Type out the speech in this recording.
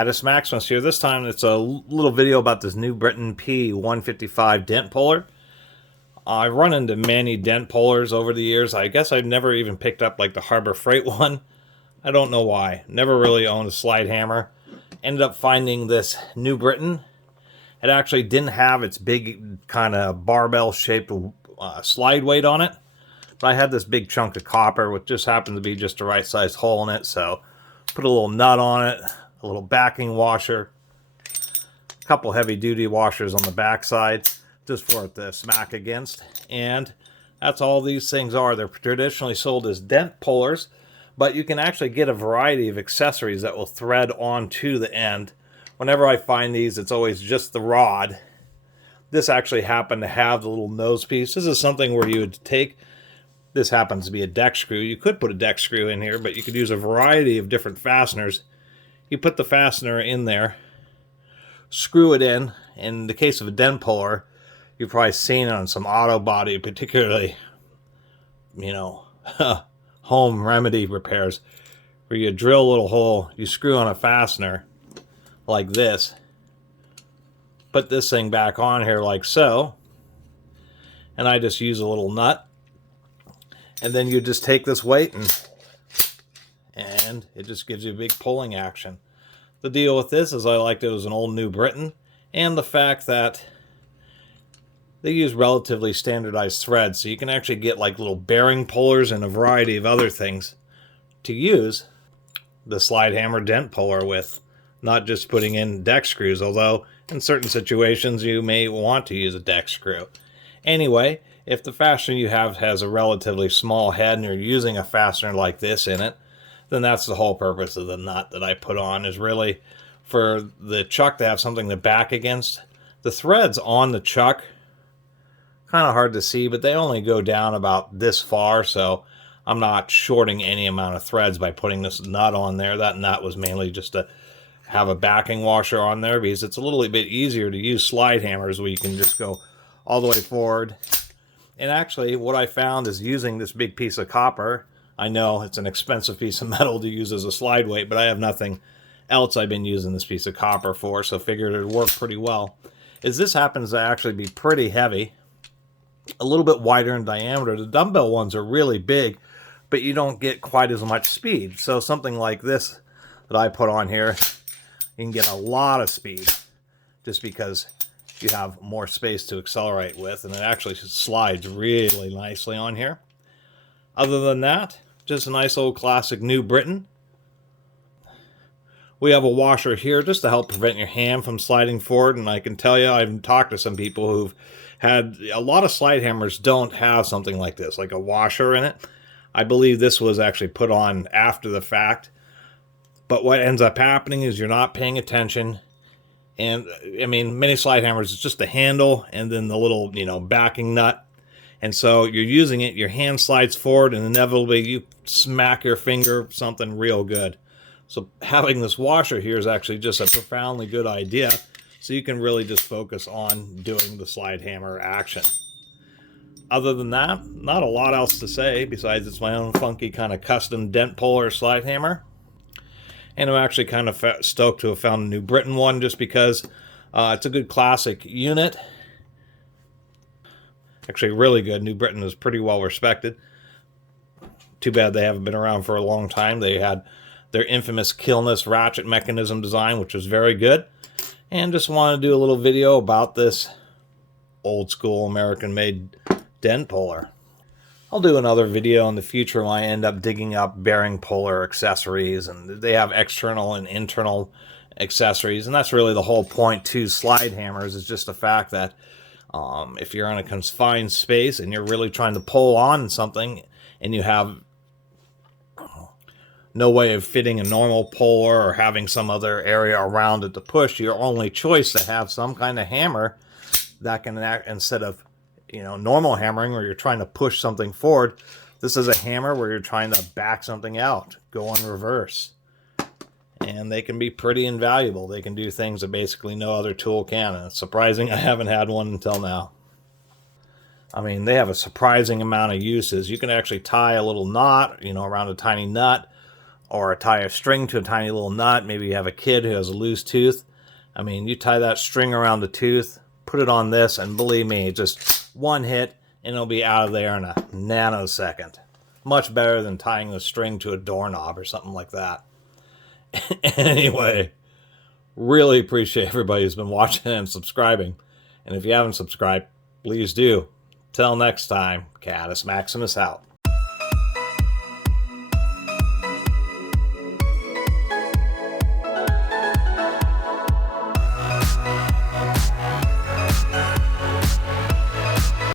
Catus Maximus here. This time it's a little video about this New Britain P155 dent puller. I've run into many dent pullers over the years. I guess I've never even picked up like the Harbor Freight one. I don't know why. Never really owned a slide hammer. Ended up finding this New Britain. It actually didn't have its big kind of barbell shaped slide weight on it. But I had this big chunk of copper, which just happened to be just the right sized hole in it. So put a little nut on it, a little backing washer, a couple heavy duty washers on the back side just for it to smack against. And that's all these things are. They're traditionally sold as dent pullers, but you can actually get a variety of accessories that will thread onto the end. Whenever I find these, it's always just the rod. This actually happened to have the little nose piece. This is something where you would take, this happens to be a deck screw. You could put a deck screw in here, but you could use a variety of different fasteners. You put the fastener in there, screw it in. In the case of a dent puller, you've probably seen it on some auto body, particularly, you know, home remedy repairs, where you drill a little hole, you screw on a fastener like this, put this thing back on here like so, and I just use a little nut, and then you just take this weight and it just gives you a big pulling action. The deal with this is I liked it was an old New Britain, and the fact that they use relatively standardized threads, so you can actually get like little bearing pullers and a variety of other things to use the slide hammer dent puller with, not just putting in deck screws, although in certain situations you may want to use a deck screw. Anyway, if the fastener you have has a relatively small head and you're using a fastener like this in it, then that's the whole purpose of the nut that I put on, is really for the chuck to have something to back against. The threads on the chuck, kind of hard to see, but they only go down about this far, so I'm not shorting any amount of threads by putting this nut on there. That nut was mainly just to have a backing washer on there, because it's a little bit easier to use slide hammers where you can just go all the way forward. And actually what I found is using this big piece of copper, I know it's an expensive piece of metal to use as a slide weight, but I have nothing else I've been using this piece of copper for, so figured it would work pretty well, is this happens to actually be pretty heavy, a little bit wider in diameter. The dumbbell ones are really big, but you don't get quite as much speed. So something like this that I put on here, you can get a lot of speed just because you have more space to accelerate with, and it actually slides really nicely on here. Other than that, just a nice old classic New Britain. We have a washer here just to help prevent your hand from sliding forward, and I can tell you, I've talked to some people who've had, a lot of slide hammers don't have something like this, like a washer in it. I believe this was actually put on after the fact. But what ends up happening is you're not paying attention. And I mean, many slide hammers, it's just the handle and then the little, you know, backing nut. And so you're using it, your hand slides forward, and inevitably you smack your finger something real good. So having this washer here is actually just a profoundly good idea. So you can really just focus on doing the slide hammer action. Other than that, not a lot else to say, besides it's my own funky kind of custom dent puller slide hammer. And I'm actually kind of stoked to have found a New Britain one, just because it's a good classic unit. Actually really good. New Britain is pretty well respected. Too bad they haven't been around for a long time. They had their infamous Killness ratchet mechanism design, which was very good. And just want to do a little video about this old school American made dent puller. I'll do another video in the future when I end up digging up bearing puller accessories, and they have external and internal accessories, and that's really the whole point to slide hammers, is just the fact that if you're in a confined space and you're really trying to pull on something and you have no way of fitting a normal puller or having some other area around it to push, your only choice to have some kind of hammer that can act, instead of, you know, normal hammering where you're trying to push something forward, this is a hammer where you're trying to back something out, go in reverse. And they can be pretty invaluable. They can do things that basically no other tool can. And it's surprising I haven't had one until now. I mean, they have a surprising amount of uses. You can actually tie a little knot, you know, around a tiny nut, or tie a string to a tiny little knot. Maybe you have a kid who has a loose tooth. I mean, you tie that string around the tooth, put it on this, and believe me, just one hit, and it'll be out of there in a nanosecond. Much better than tying a string to a doorknob or something like that. Anyway, really appreciate everybody who's been watching and subscribing. And if you haven't subscribed, please do. Till next time, Catus Maximus out.